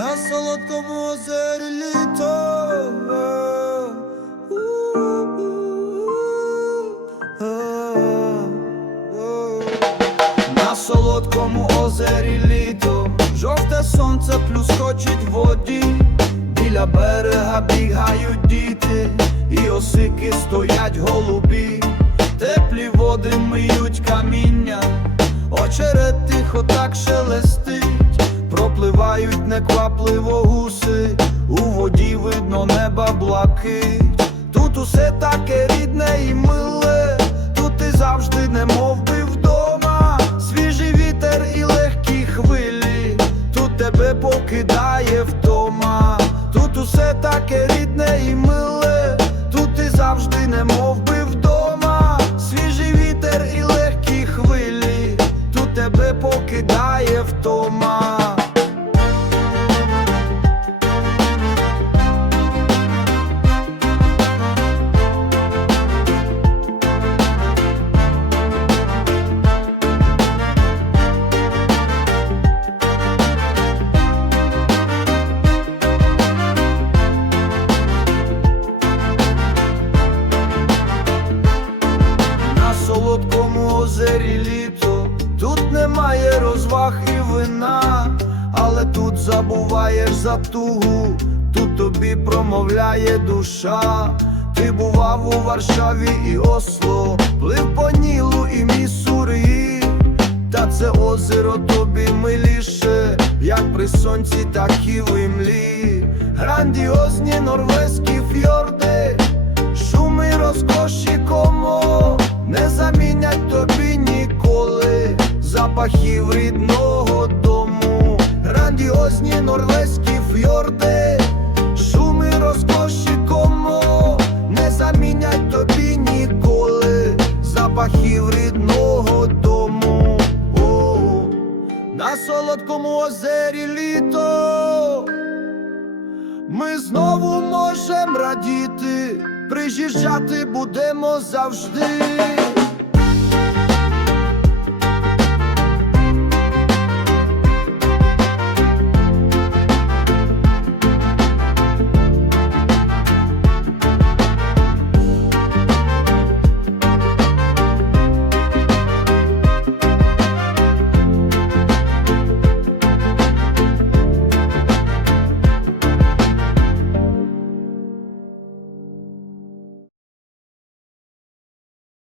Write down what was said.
на солодкому озері літо. На солодкому озері літо, жовте сонце плюс хочуть в воді, біля берега бігають діти, і осики стоять голубі, теплі води миють каміння, очерет тихо так шелестить, пропливають неквапливо гуси, у воді видно неба блакить. Тут усе таке рідне і миле, тут ти завжди не мов би вдома, свіжий вітер і легкі хвилі, тут тебе покидає втома, тут усе таке рідне і миле, тут ти завжди не мов би вдома, свіжий вітер і немає розваг і вина, але тут забуваєш за тугу, тут тобі промовляє душа. Ти бував у Варшаві і Осло, плив по Нілу і Міссурі, та це озеро тобі миліше, як при сонці, так і в імлі. Грандіозні норвезькі запахів рідного дому, грандіозні норвезькі фьорди, шуми розкоші комо не замінять тобі ніколи запахів рідного дому. О, на солодкому озері літо. Ми знову можем радіти, приїжджати будемо завжди.